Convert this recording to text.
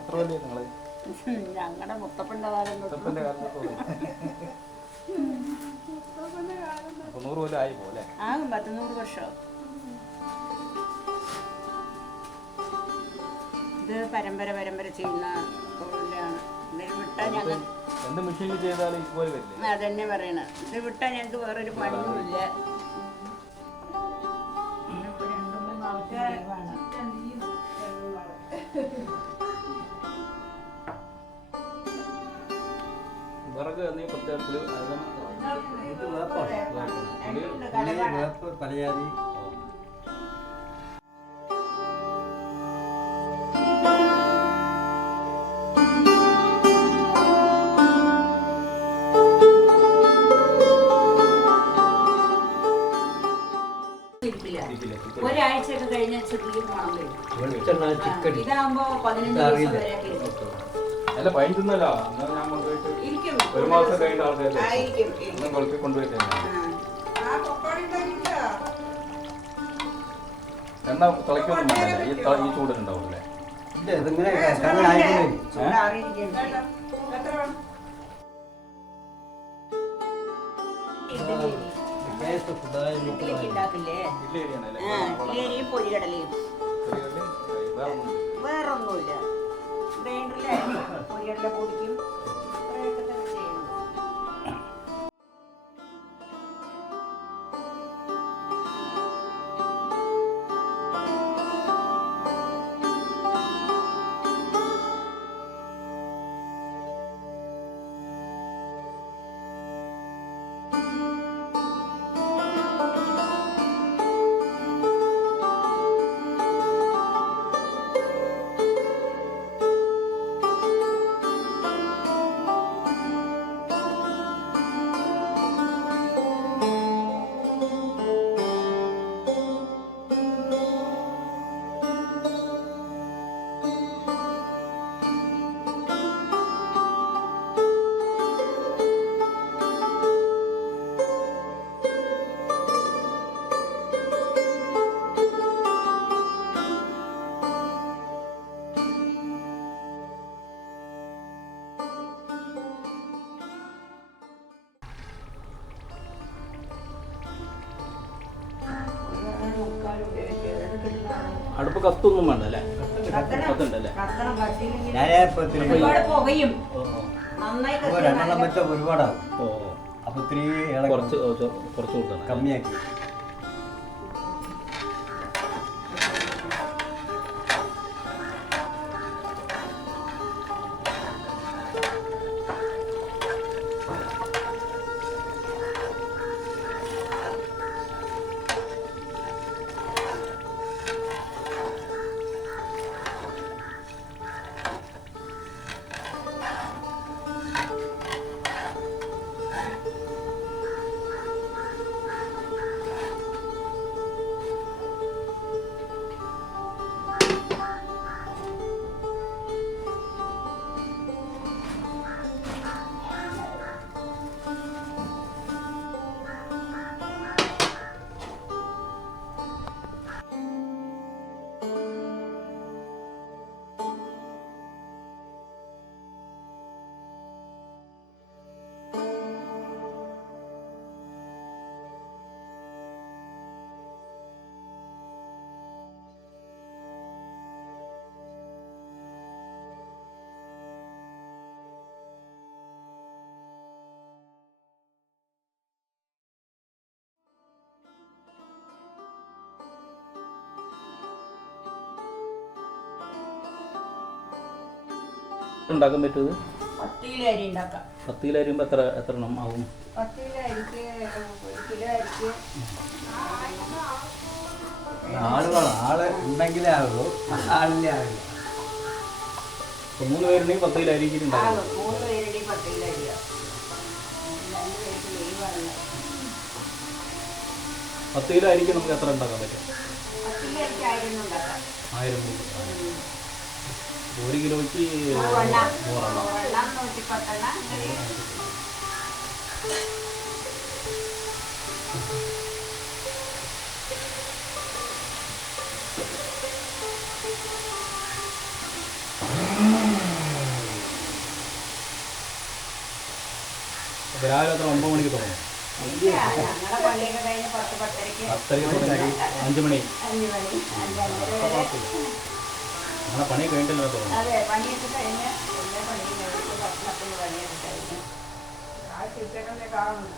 എത്ര വലിയ നിങ്ങള്? ഞങ്ങളുടെ മുത്തപ്പൻ്റെ കാലം മുത്തപ്പൻ്റെ കാലത്ത് 100 കൊല്ലം ആയി പോലെ ആകും 100 വർഷം. ഇത് പരമ്പര ചെയ്യുന്ന തൊഴിലാണ്. ഇതിൽ വിട്ടാൽ ഞങ്ങൾ എന്ത് മെഷീനിൽ ചെയ്താലും ഇതുപോലെ വരില്ലേ? അതന്നെ പറയണ. ഇത് വിട്ടാൽ ഞങ്ങൾക്ക് വേറൊരു പണിയുമില്ല. വിറക് നീ പ്രത്യേക പലജാതി ഒരാഴ്ചയൊക്കെ കഴിഞ്ഞ ചെറിയ മണം വരും. ഇതാകുമ്പോ 15 ദിവസം വരെ അല്ല പൈൻ തിന്നല്ലോ. ഞാൻ കൊണ്ടുപോയിട്ട് ഒരു മാസം കഴിഞ്ഞ ആൾക്കാർ കൊണ്ടുപോയിട്ട് എണ്ണ തിളയ്ക്കൊന്നും വേണ്ടല്ലേ? ഈ ചൂടിനുണ്ടാവില്ലേ? പൊരികടലയും വേറൊന്നുമില്ല. ഗ്രൈൻഡറിലെ പൊരികടല പൊടിക്കും. ഇത്രയൊക്കെ തന്നെ ചെയ്യണം. അടുപ്പ് കത്തൊന്നും വേണ്ട അല്ലേ? കത്തുണ്ടല്ലേ? പുകയും രണ്ടെണ്ണം വെച്ചാൽ ഒരുപാടാകും. അപ്പൊ ഇത്തിരി കുറച്ച് കൊടുക്കണം, കമ്മിയാക്കി. ഉണ്ടാക്കാൻ പറ്റുന്നത് 10 കിലോ അരി ഉണ്ടാക്കാം. 10 കിലോ അരിയുമ്പോൾ എത്ര എണ്ണം ആവും? 10 കിലോ അരിക്ക് 1 കിലോ അരിക്ക് ആള് ഉണ്ടെങ്കിലേ ആവുള്ളൂ, ആളില്ലേ ആവില്ല. 3 പേരുണ്ടെങ്കിൽ 10 കിലോ അരിക്ക് ഉണ്ടാവും. 3 പേരുണ്ടെങ്കിൽ 10 കിലോ അരിയാണ്. 10 കിലോ അരിക്ക് നമുക്ക് എത്ര ഉണ്ടാക്കാൻ പറ്റും? 10 കിലോ അരിക്ക് 1000 ഉണ്ടാക്കാം. 1000. 1 കിലോയ്ക്ക് 110 രാവിലെ എത്ര 9 മണിക്ക് തുടങ്ങും? ഇല്ല, ഞങ്ങളെ പള്ളിയൊക്കെ കഴിഞ്ഞ് 10-10:30 10:30 തുടങ്ങി 5 മണി. 5 മണി 5:30 വരെ. നിങ്ങളെ പണി കഴിഞ്ഞിട്ടല്ലോ തോന്നുന്നു. അതെ, പണിയൊക്കെ കഴിഞ്ഞ് എല്ലാ പണിയും കഴിഞ്ഞിട്ട് ഭക്ഷണത്തിന് പണിയൊക്കെ കഴിഞ്ഞ് ആ ചിത്രങ്ങളെ കാണുന്നു.